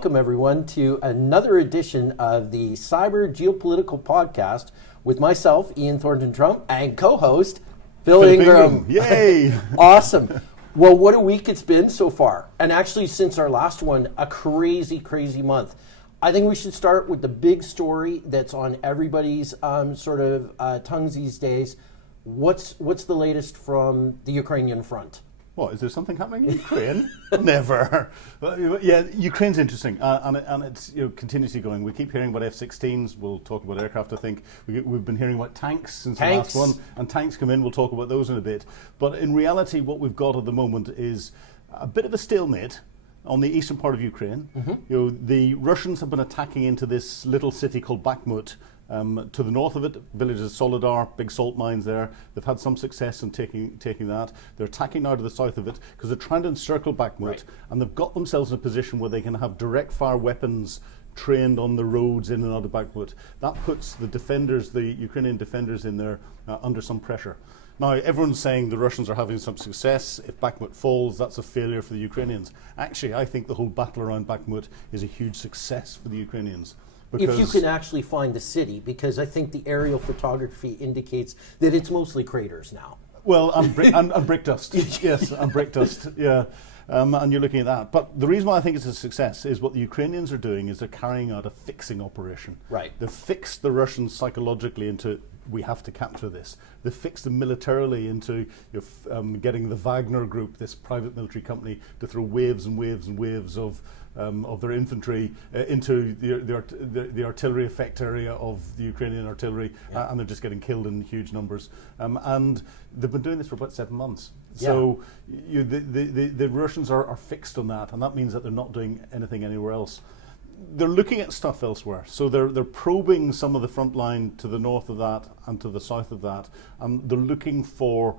Welcome, everyone, to another edition of the Cyber Geopolitical podcast with myself, Ian Thornton-Trump, and co-host Philip Ingram. Yay! Awesome. Well, what a week it's been so far. And actually, since our last one, a crazy, crazy month. I think we should start with the big story that's on everybody's tongues these days. What's the latest from the Ukrainian front? What, is there something happening in Ukraine? Never. Yeah, Ukraine's interesting, and it's continuously going. We keep hearing about F-16s. We'll talk about aircraft, I think. We've been hearing about tanks since the last one, and tanks come in. We'll talk about those in a bit. But in reality, what we've got at the moment is a bit of a stalemate on the eastern part of Ukraine. Mm-hmm. The Russians have been attacking into this little city called Bakhmut. To the north of it, villages Solidar, big salt mines there. They've had some success in taking that. They're attacking now to the south of it because they're trying to encircle Bakhmut, right. And they've got themselves in a position where they can have direct fire weapons trained on the roads in and out of Bakhmut. That puts the defenders, the Ukrainian defenders in there, under some pressure. Now, everyone's saying the Russians are having some success. If Bakhmut falls, that's a failure for the Ukrainians. Actually, I think the whole battle around Bakhmut is a huge success for the Ukrainians. If you can actually find the city, because I think the aerial photography indicates that it's mostly craters now. Well, and brick dust. Yes, and brick dust, yeah. And you're looking at that. But the reason why I think it's a success is what the Ukrainians are doing is they're carrying out a fixing operation. Right. They've fixed the Russians psychologically into, we have to capture this. They've fixed them militarily into getting the Wagner group, this private military company, to throw waves and waves and waves of their infantry into the artillery effect area of the Ukrainian artillery, and they're just getting killed in huge numbers. And they've been doing this for about 7 months. So the Russians are fixed on that, and that means that they're not doing anything anywhere else. They're looking at stuff elsewhere. So they're probing some of the front line to the north of that and to the south of that, and they're looking for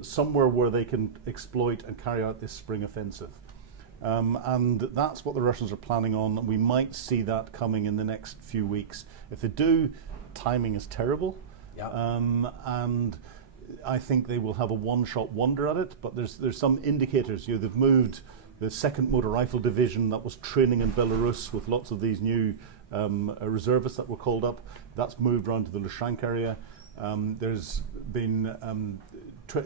somewhere where they can exploit and carry out this spring offensive. And that's what the Russians are planning on. We might see that coming in the next few weeks. If they do, timing is terrible. And I think they will have a one-shot wonder at it, but there's some indicators. They've moved the 2nd Motor Rifle Division that was training in Belarus with lots of these new reservists that were called up. That's moved around to the Lushansk area. There's been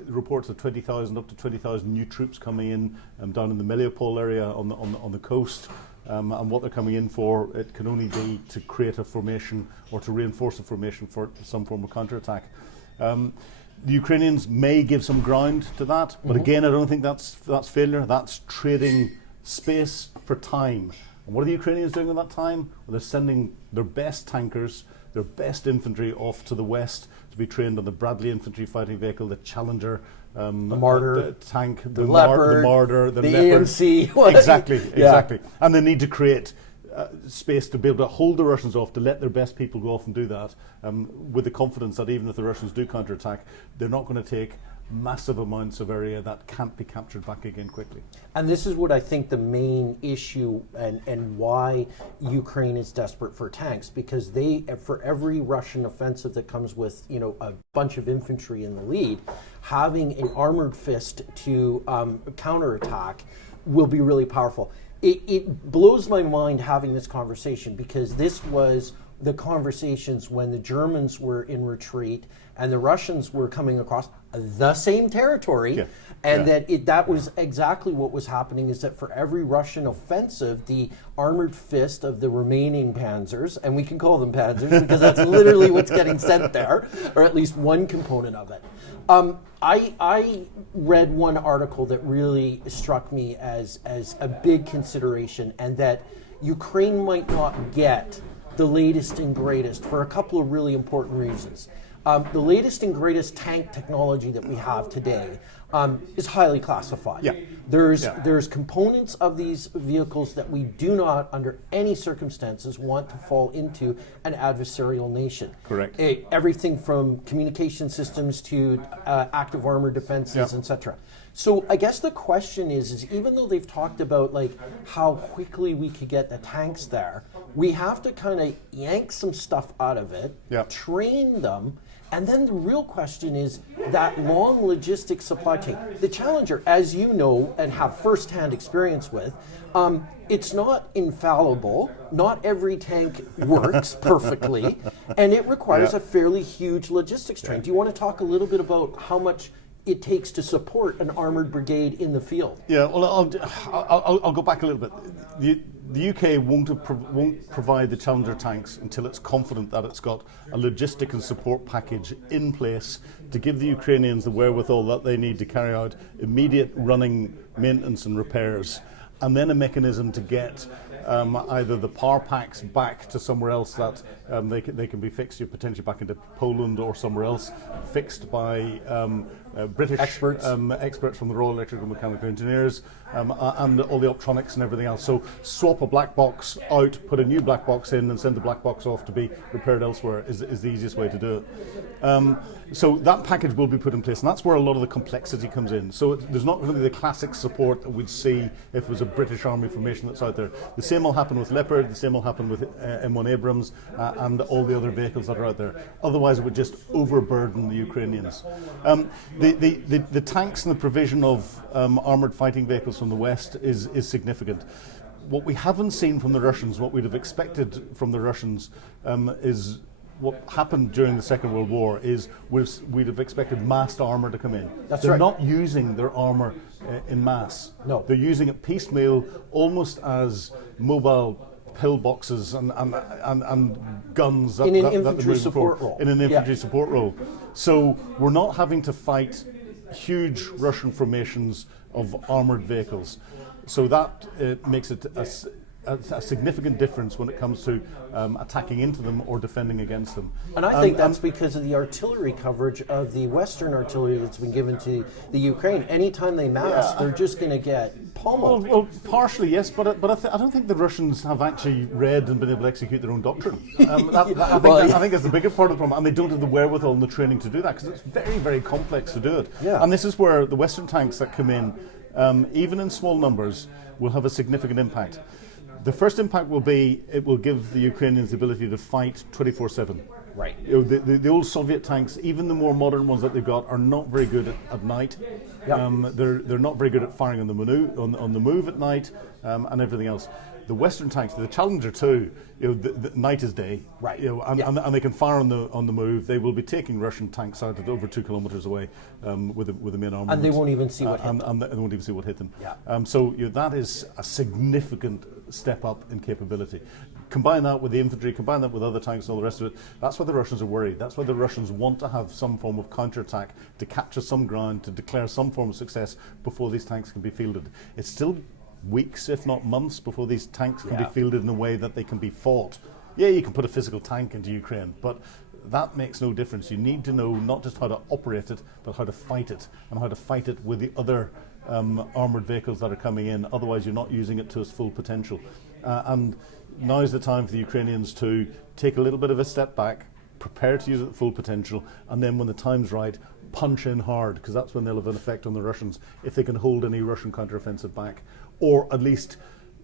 reports of 20,000 up to 20,000 new troops coming in down in the Mariupol area on the coast. And what they're coming in for, it can only be to create a formation or to reinforce a formation for some form of counterattack. The Ukrainians may give some ground to that, but again, I don't think that's failure. That's trading space for time. And what are the Ukrainians doing at that time? Well, they're sending their best tankers, their best infantry off to the west to be trained on the Bradley infantry fighting vehicle, the Challenger, the Marder, the tank, the Leopard, the Marder, the Leopard. EMC. Exactly. And they need to create space to be able to hold the Russians off, to let their best people go off and do that, with the confidence that even if the Russians do counterattack, they're not going to take massive amounts of area that can't be captured back again quickly. And this is what I think the main issue and why Ukraine is desperate for tanks, because for every Russian offensive that comes with a bunch of infantry in the lead, having an armored fist to counterattack will be really powerful. It blows my mind having this conversation, because this was the conversations when the Germans were in retreat and the Russians were coming across the same territory, that was exactly what was happening, is that for every Russian offensive, the armored fist of the remaining panzers, and we can call them panzers because that's literally what's getting sent there, or at least one component of it. I read one article that really struck me as a big consideration, and that Ukraine might not get the latest and greatest for a couple of really important reasons. The latest and greatest tank technology that we have today is highly classified. Yeah. There's components of these vehicles that we do not, under any circumstances, want to fall into an adversarial nation. Correct. Everything from communication systems to active armor defenses, etc. So I guess the question is even though they've talked about how quickly we could get the tanks there, we have to kind of yank some stuff out of it, train them, And then the real question is that long logistics supply chain. The Challenger, as you know and have firsthand experience with, it's not infallible. Not every tank works perfectly, and it requires a fairly huge logistics train. Do you want to talk a little bit about how much it takes to support an armoured brigade in the field? Yeah, well, I'll go back a little bit. The UK won't provide the Challenger tanks until it's confident that it's got a logistic and support package in place to give the Ukrainians the wherewithal that they need to carry out immediate running maintenance and repairs, and then a mechanism to get either the power packs back to somewhere else that they can be fixed, potentially back into Poland or somewhere else, fixed by British experts from the Royal Electrical and Mechanical Engineers, and all the optronics and everything else. So swap a black box out, put a new black box in, and send the black box off to be repaired elsewhere is the easiest way to do it. So that package will be put in place, and that's where a lot of the complexity comes in. So there's not really the classic support that we'd see if it was a British Army formation that's out there. The same will happen with Leopard, the same will happen with M1 Abrams, and all the other vehicles that are out there. Otherwise it would just overburden the Ukrainians. The tanks and the provision of armoured fighting vehicles from the West is significant. What we haven't seen from the Russians, what we'd have expected from the Russians, is what happened during the Second World War is we'd have expected massed armour to come in. They're not using their armour in mass. No. They're using it piecemeal, almost as mobile pillboxes and guns in an infantry support role. In an infantry support role. So we're not having to fight huge Russian formations of armoured vehicles. So that makes it a significant difference when it comes to attacking into them or defending against them. And I think that's because of the artillery coverage of the Western artillery that's been given to the Ukraine. Anytime they mass, they're just going to get pummeled. Well, partially, yes, but I don't think the Russians have actually read and been able to execute their own doctrine. I think that's the bigger part of the problem, and they don't have the wherewithal and the training to do that, because it's very, very complex to do it. Yeah. And this is where the Western tanks that come in, even in small numbers, will have a significant impact. The first impact will be it will give the Ukrainians the ability to fight 24/7. Right. The old Soviet tanks, even the more modern ones that they've got, are not very good at night. Yep. They're not very good at firing on the move at night, and everything else. The Western tanks, the Challenger 2, the night is day. Right. And they can fire on the move. They will be taking Russian tanks out at over 2 kilometers away with the main armament. And they won't even see what hit them. And they won't even see what hit them. Yeah. So that is a significant step up in capability. Combine that with the infantry, combine that with other tanks and all the rest of it. That's why the Russians are worried. That's why the Russians want to have some form of counterattack to capture some ground, to declare some form of success before these tanks can be fielded. It's still weeks, if not months, before these tanks can be fielded in a way that they can be fought. Yeah, you can put a physical tank into Ukraine, but that makes no difference. You need to know not just how to operate it, but how to fight it, and how to fight it with the other armoured vehicles that are coming in. Otherwise, you're not using it to its full potential. And now is the time for the Ukrainians to take a little bit of a step back, prepare to use it at full potential, and then when the time's right, punch in hard, because that's when they'll have an effect on the Russians, if they can hold any Russian counteroffensive back, or at least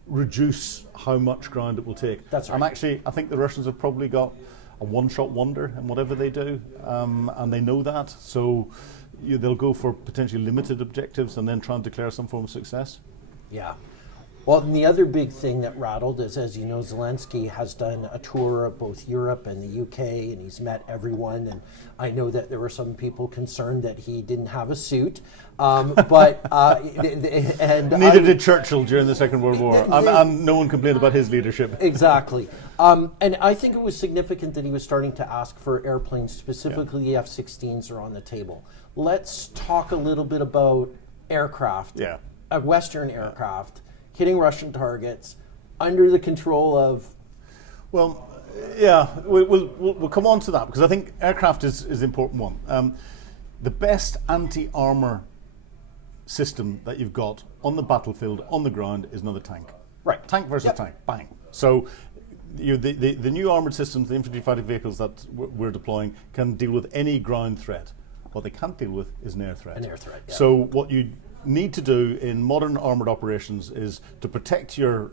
reduce how much ground it will take. That's right. And actually, I think the Russians have probably got a one-shot wonder in whatever they do, and they know that, so they'll go for potentially limited objectives and then try and declare some form of success. Yeah. Well, and the other big thing that rattled is, as you know, Zelensky has done a tour of both Europe and the UK, and he's met everyone. And I know that there were some people concerned that he didn't have a suit, but neither did Churchill during the Second World War, and no one complained about his leadership. Exactly, and I think it was significant that he was starting to ask for airplanes, specifically the F-16s, are on the table. Let's talk a little bit about aircraft, a Western aircraft. Hitting Russian targets under the control of... Well, yeah, we'll come on to that, because I think aircraft is the important one. The best anti-armour system that you've got on the battlefield, on the ground, is another tank. Right. Tank versus tank, bang. So the new armoured systems, the infantry fighting vehicles that we're deploying, can deal with any ground threat. What they can't deal with is an air threat. An air threat, yeah. So what you need to do in modern armoured operations is to protect your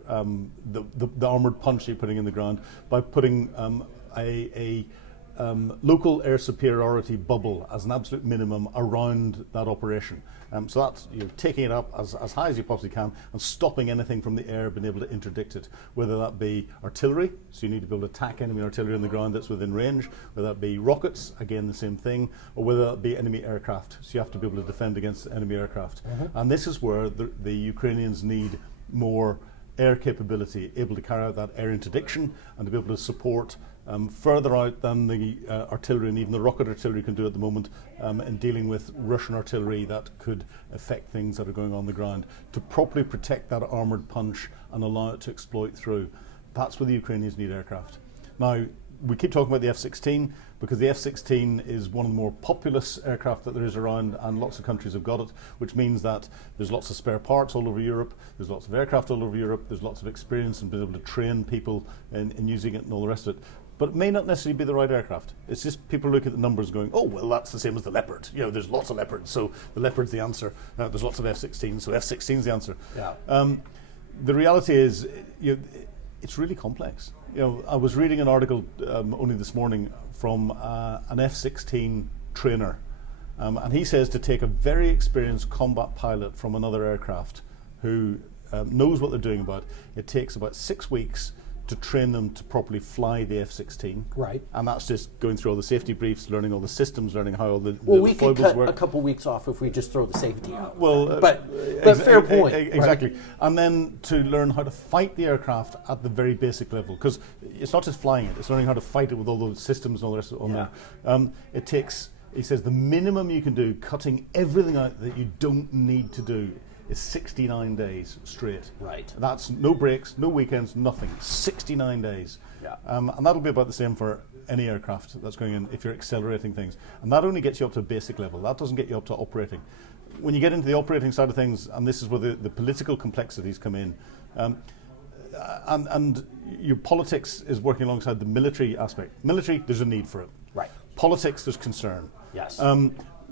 the armoured punch you're putting in the ground by putting a local air superiority bubble as an absolute minimum around that operation. So that's taking it up as high as you possibly can and stopping anything from the air being able to interdict it, whether that be artillery, so you need to be able to attack enemy artillery on the ground that's within range, whether that be rockets, again the same thing, or whether that be enemy aircraft, so you have to be able to defend against enemy aircraft. And this is where the Ukrainians need more air capability, able to carry out that air interdiction and to be able to support further out than the artillery and even the rocket artillery can do at the moment in dealing with Russian artillery that could affect things that are going on the ground, to properly protect that armoured punch and allow it to exploit through. That's where the Ukrainians need aircraft. Now, we keep talking about the F-16 because the F-16 is one of the more populous aircraft that there is around, and lots of countries have got it, which means that there's lots of spare parts all over Europe, there's lots of aircraft all over Europe, there's lots of experience in being able to train people in using it and all the rest of it. But it may not necessarily be the right aircraft. It's just people look at the numbers going, oh, well, that's the same as the Leopard. There's lots of Leopards, so the Leopard's the answer. There's lots of F-16s, so F-16's the answer. Yeah. The reality is, it's really complex. I was reading an article only this morning from an F-16 trainer, and he says to take a very experienced combat pilot from another aircraft who knows what they're doing about, it takes about 6 weeks to train them to properly fly the F-16. Right. And that's just going through all the safety briefs, learning all the systems, learning how all the we could cut work. a couple weeks off if we just throw the safety out. Well, but fair point. Exactly. Right. And then to learn how to fight the aircraft at the very basic level, because it's not just flying it, it's learning how to fight it with all those systems and all the rest of it on there. It takes, he says, the minimum you can do, cutting everything out that you don't need to do, is 69 days straight. Right. That's no breaks, no weekends, nothing. 69 days. Yeah. And that'll be about the same for any aircraft that's going in if you're accelerating things. And that only gets you up to a basic level. That doesn't get you up to operating. When you get into the operating side of things, and this is where the political complexities come in, and your politics is working alongside the military aspect. Military, there's a need for it. Right. Politics, there's concern. Yes.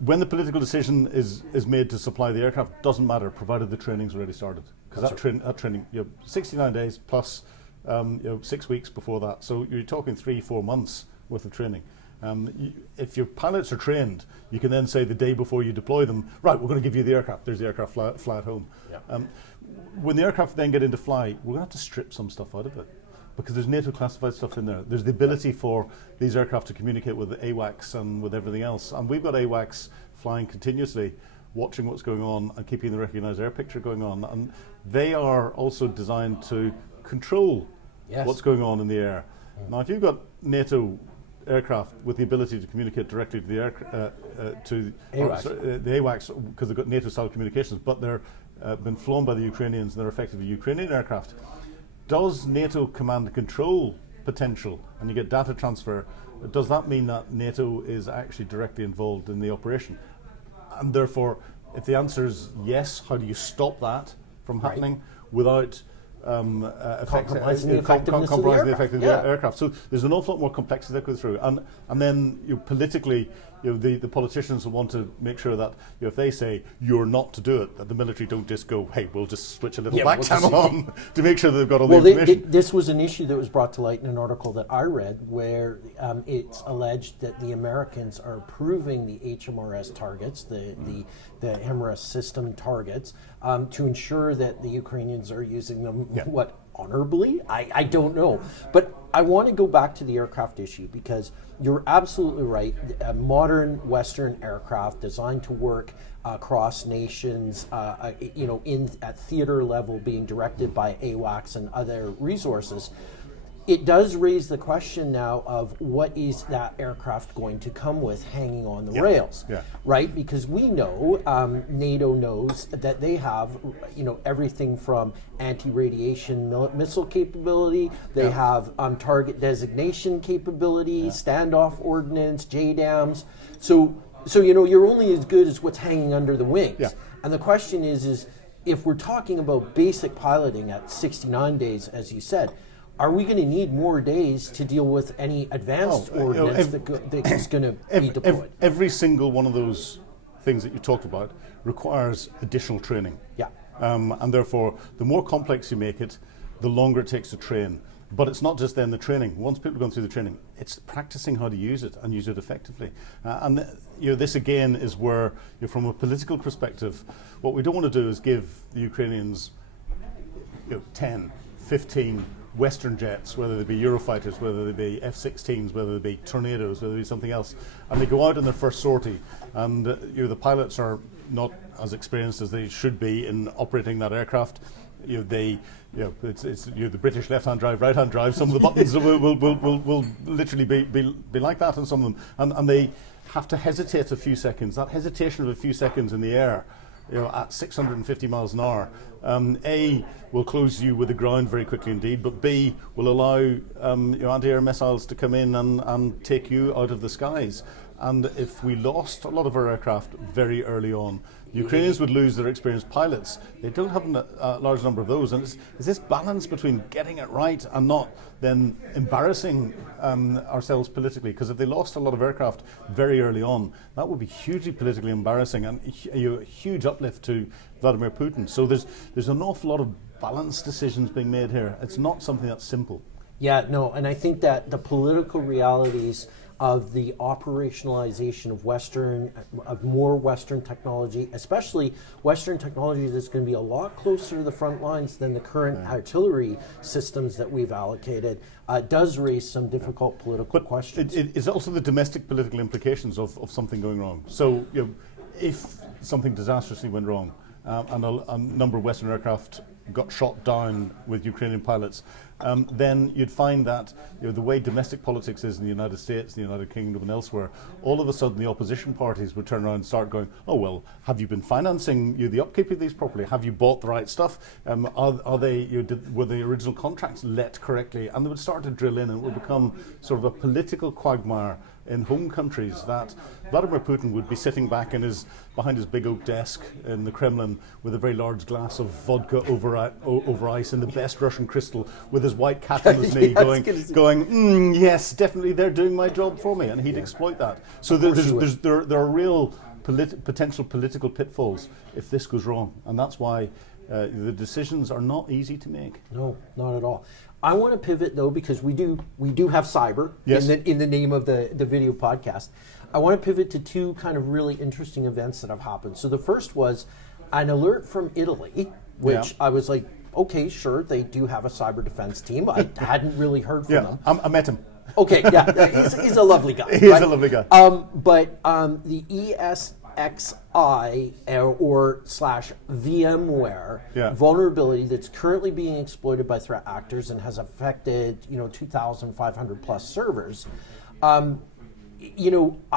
When the political decision is made to supply the aircraft, doesn't matter, provided the training's already started. Because that training, 69 days plus 6 weeks before that. So you're talking 3-4 months worth of training. If your pilots are trained, you can then say the day before you deploy them, right, we're going to give you the aircraft. There's the aircraft, fly at home. Yeah. When the aircraft then get into flight, we're going to have to strip some stuff out of it, because there's NATO classified stuff in there. There's the ability for these aircraft to communicate with the AWACS and with everything else. And we've got AWACS flying continuously, watching what's going on and keeping the recognised air picture going on. And they are also designed to control what's going on in the air. Now, if you've got NATO aircraft with the ability to communicate directly to the the AWACS, because they've got NATO-style communications, but they're been flown by the Ukrainians and they're effectively Ukrainian aircraft, does NATO command and control potential, and you get data transfer, does that mean that NATO is actually directly involved in the operation? And therefore, if the answer is yes, how do you stop that from happening without compromising the effectiveness of the aircraft? So there's an awful lot more complexity that goes through, and then politically, the politicians will want to make sure that if they say you're not to do it, that the military don't just go, hey, we'll just switch a little back channel on to make sure they've got all the information. This was an issue that was brought to light in an article that I read, where it's alleged that the Americans are approving the HMRS targets, the HMRS system targets, to ensure that the Ukrainians are using them honorably? I don't know. But I want to go back to the aircraft issue, because you're absolutely right. A modern Western aircraft designed to work across nations, at theater level, being directed by AWACS and other resources. It does raise the question now of what is that aircraft going to come with hanging on the rails, right? Because we know, NATO knows that they have, everything from anti-radiation missile capability, they have target designation capability, standoff ordnance, JDAMs. So you're only as good as what's hanging under the wings. Yeah. And the question is if we're talking about basic piloting at 69 days, as you said, are we going to need more days to deal with any advanced ordnance that's going to be deployed? Every single one of those things that you talked about requires additional training. Yeah. And therefore, the more complex you make it, the longer it takes to train. But it's not just then the training. Once people have gone through the training, It's practicing how to use it and use it effectively. This again is where, from a political perspective, what we don't want to do is give the Ukrainians 10, 15 Western jets, whether they be Eurofighters, whether they be F-16s, whether they be Tornadoes, whether they be something else, and they go out on their first sortie, and the pilots are not as experienced as they should be in operating that aircraft. It's the British left-hand drive, right-hand drive. Some of the buttons will literally be like that on some of them, and they have to hesitate a few seconds. That hesitation of a few seconds in the air, at 650 miles an hour, A, will close you with the ground very quickly indeed, but B, will allow anti-air missiles to come in and take you out of the skies. And if we lost a lot of our aircraft very early on, the Ukrainians would lose their experienced pilots. They don't have a large number of those. And it's this balance between getting it right and not then embarrassing ourselves politically. Because if they lost a lot of aircraft very early on, that would be hugely politically embarrassing and a huge uplift to Vladimir Putin. So there's an awful lot of balanced decisions being made here. It's not something that's simple. Yeah, no, and I think that the political realities of the operationalization of more Western technology, especially Western technology that's going to be a lot closer to the front lines than the current artillery systems that we've allocated, does raise some difficult political questions. It's also the domestic political implications of something going wrong. So, if something disastrously went wrong, and a number of Western aircraft got shot down with Ukrainian pilots, then you'd find that the way domestic politics is in the United States, the United Kingdom and elsewhere, all of a sudden the opposition parties would turn around and start going, oh well, have you been financing the upkeep of these properly? Have you bought the right stuff? Were the original contracts let correctly? And they would start to drill in, and it would become sort of a political quagmire in home countries that Vladimir Putin would be sitting back behind his big oak desk in the Kremlin with a very large glass of vodka over ice and the best Russian crystal, with his white cat on his knee, going, yes, definitely, they're doing my job for me, and he'd exploit that. So there are real potential political pitfalls if this goes wrong, and that's why the decisions are not easy to make. No, not at all. I want to pivot though, because we do have cyber in the name of the video podcast. I want to pivot to two kind of really interesting events that have happened. So the first was an alert from Italy, which I was like, okay, sure, they do have a cyber defense team. I hadn't really heard from them. I met him. Okay, yeah, he's a lovely guy. He's a lovely guy. But the ESXI or VMware vulnerability that's currently being exploited by threat actors and has affected 2,500 plus servers. I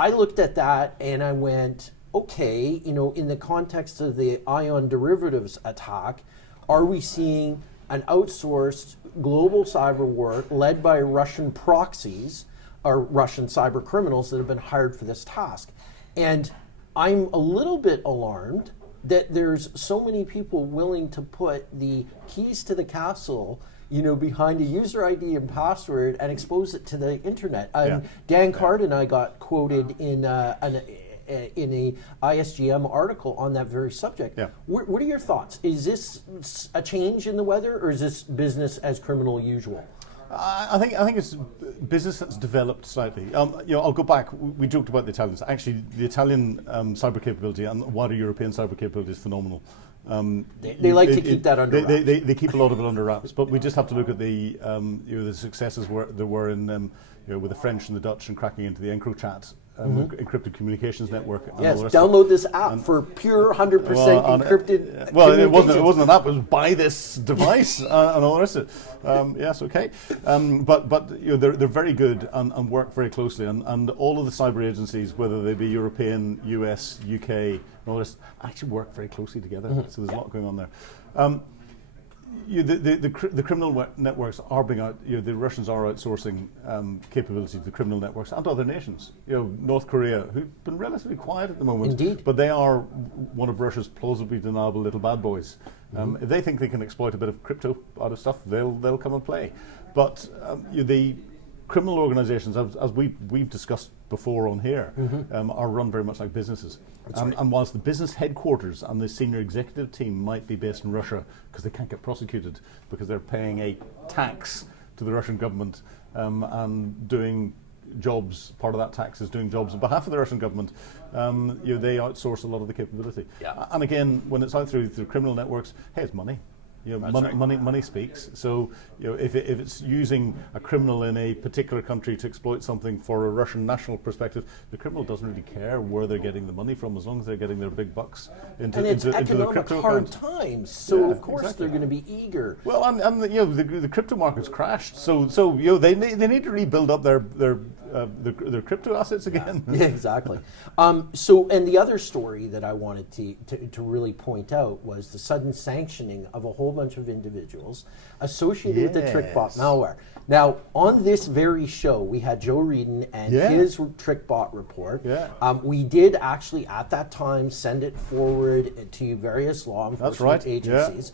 looked at that and I went, okay, in the context of the ion derivatives attack, are we seeing an outsourced global cyber war led by Russian proxies or Russian cyber criminals that have been hired for this task? And I'm a little bit alarmed that there's so many people willing to put the keys to the castle behind a user ID and password and expose it to the internet. Dan Card and I got quoted in a ISGM article on that very subject. What are your thoughts? Is this a change in the weather, or is this business as criminal usual? I think it's business that's developed slightly. I'll go back. We joked about the Italians. Actually, the Italian cyber capability and wider European cyber capability is phenomenal. They like to keep that under wraps. They keep a lot of it under wraps, but we just have to look at the successes there were in with the French and the Dutch and cracking into the EncroChat encrypted communications network. Yes, download this app for pure 100% encrypted. Well, it wasn't an app. It was buy this device and all the rest of it. Yes, okay, but they're very good and work very closely, and all of the cyber agencies, whether they be European, US, UK, and all this, actually work very closely together. So there's a lot going on there. The criminal networks are being out. The Russians are outsourcing capability to the criminal networks and other nations. North Korea, who've been relatively quiet at the moment, indeed, but they are one of Russia's plausibly deniable little bad boys. If they think they can exploit a bit of crypto out of stuff, they'll come and play. But the criminal organizations, as we've discussed before on here, are run very much like businesses. And whilst the business headquarters and the senior executive team might be based in Russia because they can't get prosecuted because they're paying a tax to the Russian government and doing jobs, part of that tax is doing jobs on behalf of the Russian government, they outsource a lot of the capability. Yeah. And again, when it's out through criminal networks, hey, it's money. Money speaks. So if it's using a criminal in a particular country to exploit something for a Russian national perspective, the criminal doesn't really care where they're getting the money from, as long as they're getting their big bucks into and it's the economic crypto hard account. times, so Yeah, of course exactly. they're going to be eager. Well, and the crypto market's crashed, so they need to rebuild up their crypto assets again. Yeah, exactly. So, and the other story that I wanted to really point out was the sudden sanctioning of a whole bunch of individuals associated with the Trickbot malware. Now, on this very show, we had Joe Reedon and his Trickbot report. Yeah. We did actually, at that time, send it forward to various law enforcement agencies.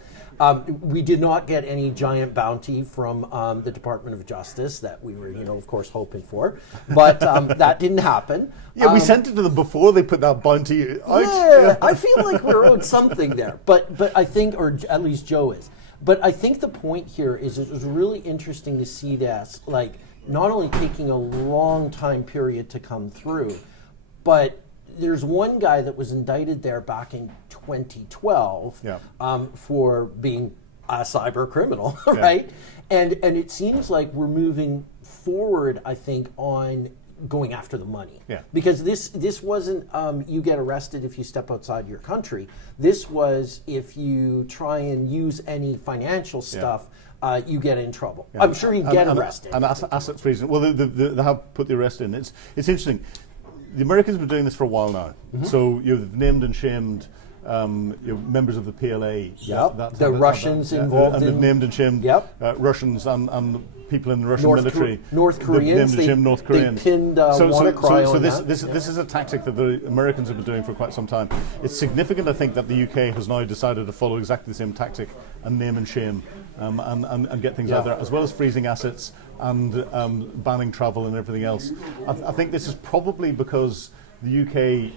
We did not get any giant bounty from the Department of Justice that we were, of course, hoping for, but that didn't happen. Yeah, we sent it to them before they put that bounty out. Yeah, I feel like we're owed something there, but I think, or at least Joe is. But I think the point here is it was really interesting to see this, like, not only taking a long time period to come through, but there's one guy that was indicted there back in 2012 for being a cyber criminal, right? And it seems like we're moving forward, I think, on going after the money. Yeah. Because this wasn't you get arrested if you step outside your country. This was if you try and use any financial stuff, you get in trouble. Yeah. I'm sure you get arrested. And asset freezing. Well, they have put the arrest in. It's interesting. The Americans have been doing this for a while now. Mm-hmm. So you've named and shamed members of the PLA. Yep. The Russians involved and in... they've named and shamed Russians and people in the Russian military. North Koreans. They pinned WannaCry so on this is a tactic that the Americans have been doing for quite some time. It's significant, I think, that the UK has now decided to follow exactly the same tactic and name and shame and get things out there, as well as freezing assets and banning travel and everything else. I think this is probably because the UK,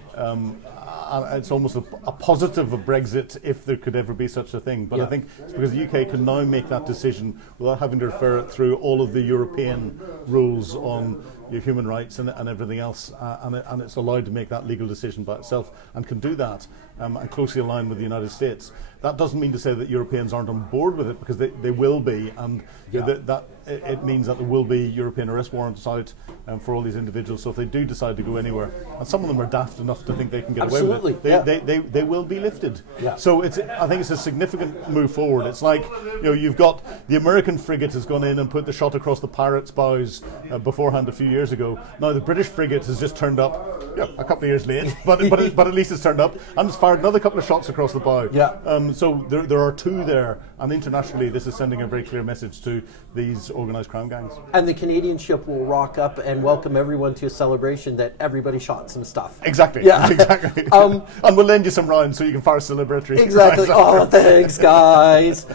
it's almost a positive of Brexit if there could ever be such a thing. But I think it's because the UK can now make that decision without having to refer it through all of the European rules on human rights and everything else, and it's allowed to make that legal decision by itself and can do that and closely aligned with the United States. That doesn't mean to say that Europeans aren't on board with it, because they will be, and it means that there will be European arrest warrants out for all these individuals. So if they do decide to go anywhere, and some of them are daft enough to think they can get away with it, they will be lifted. Yeah. So I think it's a significant move forward. It's like you've got the American frigate has gone in and put the shot across the pirates' bows beforehand a few years ago. Now the British frigate has just turned up a couple of years late, but at least it's turned up and it's fired another couple of shots across the bow. Yeah. So there are two there, and internationally this is sending a very clear message to these organised crime gangs. And the Canadian ship will rock up and welcome everyone to a celebration that everybody shot some stuff. Exactly. Yeah. Exactly. And we'll lend you some rounds so you can fire celebratory. Exactly. Oh, thanks, guys.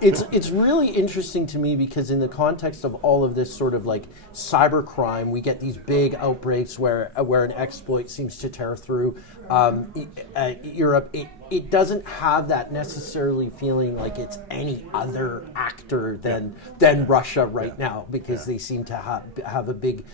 It's really interesting to me because in the context of all of this sort of like cyber crime, we get these big outbreaks where an exploit seems to tear through Europe. It doesn't have that necessarily feeling like it's any other actor than Russia right now, because they seem to have a big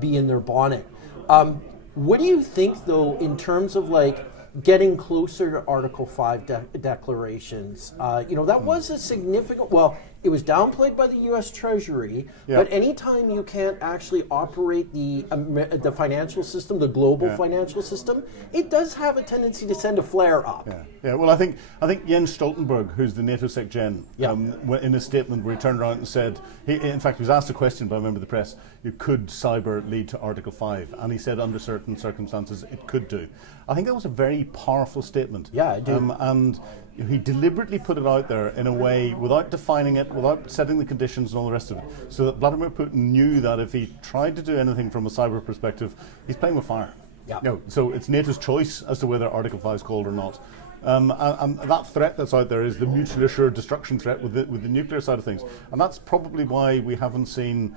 bee in their bonnet. What do you think, though, in terms of like getting closer to Article 5 declarations? That was a significant, well, it was downplayed by the U.S. Treasury, but anytime you can't actually operate the financial system, the global financial system, it does have a tendency to send a flare up. Yeah. Well, I think Jens Stoltenberg, who's the NATO Sec Gen, in a statement where he turned around and said, in fact, he was asked a question by a member of the press, could cyber lead to Article 5? And he said, under certain circumstances, it could do. I think that was a very powerful statement. Yeah, I do. And he deliberately put it out there in a way without defining it, without setting the conditions and all the rest of it, so that Vladimir Putin knew that if he tried to do anything from a cyber perspective, he's playing with fire. Yeah. So it's NATO's choice as to whether Article 5 is called or not. And that threat that's out there is the mutually assured destruction threat with the nuclear side of things. And that's probably why we haven't seen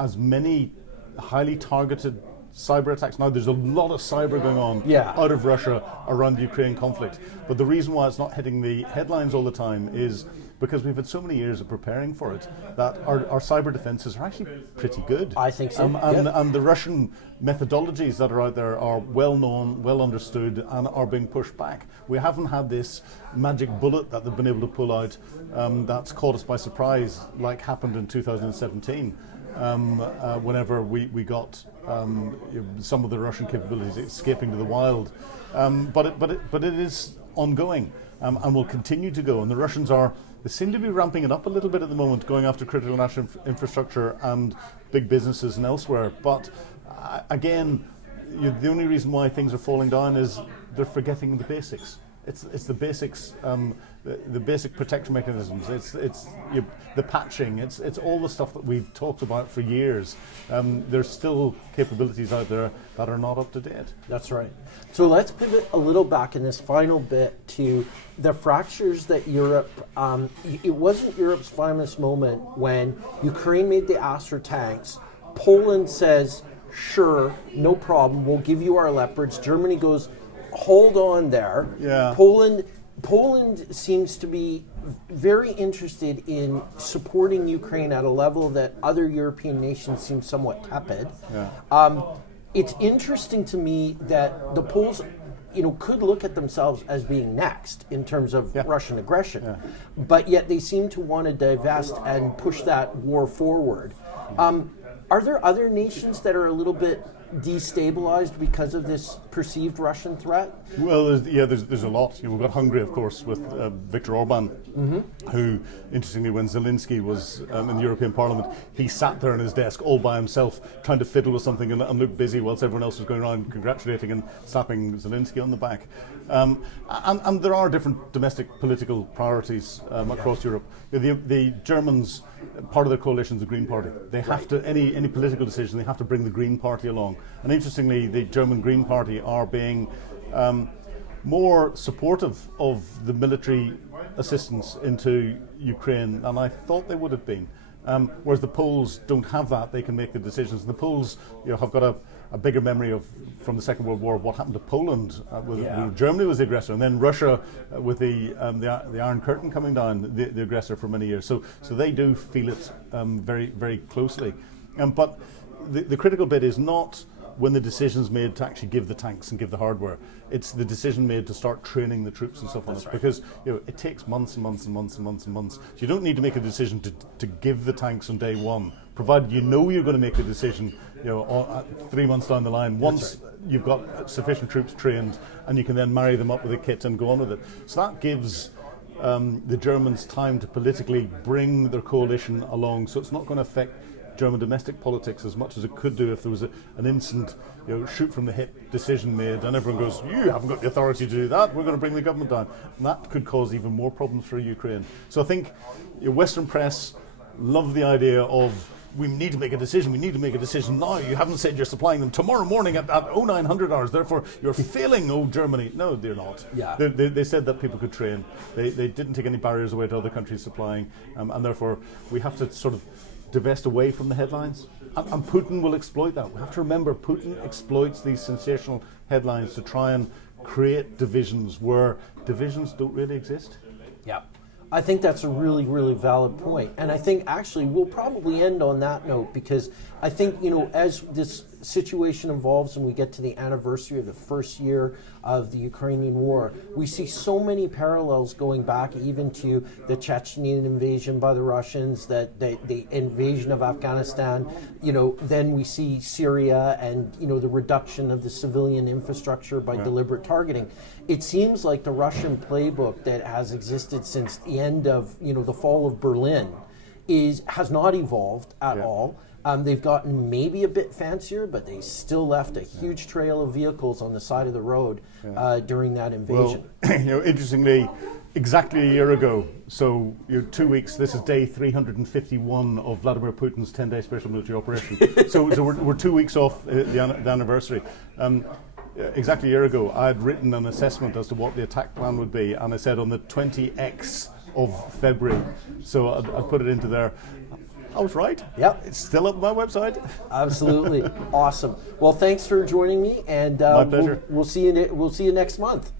as many highly targeted cyber attacks. Now, there's a lot of cyber going on out of Russia around the Ukraine conflict. But the reason why it's not hitting the headlines all the time is because we've had so many years of preparing for it that our cyber defenses are actually pretty good. I think so. And the Russian methodologies that are out there are well known, well understood, and are being pushed back. We haven't had this magic bullet that they've been able to pull out that's caught us by surprise, like happened in 2017. Whenever we got some of the Russian capabilities escaping to the wild, but it is ongoing and will continue to go. And the Russians they seem to be ramping it up a little bit at the moment, going after critical national infrastructure and big businesses and elsewhere. But again, the only reason why things are falling down is they're forgetting the basics. It's the basics, the basic protection mechanisms. It's the patching. It's all the stuff that we've talked about for years. There's still capabilities out there that are not up to date. That's right. So let's pivot a little back in this final bit to the fractures that Europe. It wasn't Europe's finest moment when Ukraine made the Aster tanks. Poland says, "Sure, no problem. We'll give you our Leopards." Germany goes, "Hold on there." Yeah. Poland seems to be very interested in supporting Ukraine at a level that other European nations seem somewhat tepid. Yeah. It's interesting to me that the Poles, could look at themselves as being next in terms of Russian aggression, but yet they seem to want to divest and push that war forward. Are there other nations that are a little bit destabilized because of this perceived Russian threat? Well, there's a lot. We've got Hungary, of course, with Viktor Orban, who, interestingly, when Zelensky was in the European Parliament, he sat there on his desk all by himself, trying to fiddle with something and look busy whilst everyone else was going around congratulating and slapping Zelensky on the back. And there are different domestic political priorities across Europe. The Germans, part of their coalition is the Green Party. They have to, any political decision, they have to bring the Green Party along. And interestingly, the German Green Party are being more supportive of the military assistance into Ukraine than I thought they would have been. Whereas the Poles don't have that, they can make the decisions. The Poles have got a bigger memory from the Second World War of what happened to Poland. When Germany was the aggressor, and then Russia with the Iron Curtain coming down, the aggressor for many years. So they do feel it very, very closely. But the critical bit is not when the decision's made to actually give the tanks and give the hardware. It's the decision made to start training the troops and stuff on it. Right. Because it takes months and months and months and months and months. So you don't need to make a decision to give the tanks on day one, provided you're going to make the decision 3 months down the line, once you've got sufficient troops trained, and you can then marry them up with a kit and go on with it. So that gives the Germans time to politically bring their coalition along, so it's not going to affect German domestic politics as much as it could do if there was an instant shoot from the hip decision made and everyone goes, "You haven't got the authority to do that, we're going to bring the government down." And that could cause even more problems for Ukraine. So I think Western press love the idea of, we need to make a decision now. You haven't said you're supplying them tomorrow morning at 0900 hours, therefore you're failing, Germany. No, they're not. Yeah. They said that people could train. They didn't take any barriers away to other countries supplying, and therefore we have to sort of divest away from the headlines. And Putin will exploit that. We have to remember, Putin exploits these sensational headlines to try and create divisions where divisions don't really exist. Yeah. I think that's a really, really valid point. And I think actually we'll probably end on that note, because I think, as this situation evolves and we get to the anniversary of the first year of the Ukrainian war, we see so many parallels going back even to the Chechenian invasion by the Russians, the invasion of Afghanistan, then we see Syria and, the reduction of the civilian infrastructure by deliberate targeting. It seems like the Russian playbook that has existed since the end of, the fall of Berlin has not evolved at all. They've gotten maybe a bit fancier, but they still left a huge trail of vehicles on the side of the road during that invasion. Well, interestingly, exactly a year ago, so 2 weeks, this is day 351 of Vladimir Putin's 10-day special military operation. so we're 2 weeks off the anniversary. Exactly a year ago, I had written an assessment as to what the attack plan would be, and I said on the 20X of February, so I'd put it into there, I was right. Yep. It's still up on my website. Absolutely. Awesome. Well, thanks for joining me, and My pleasure. we'll see you next month.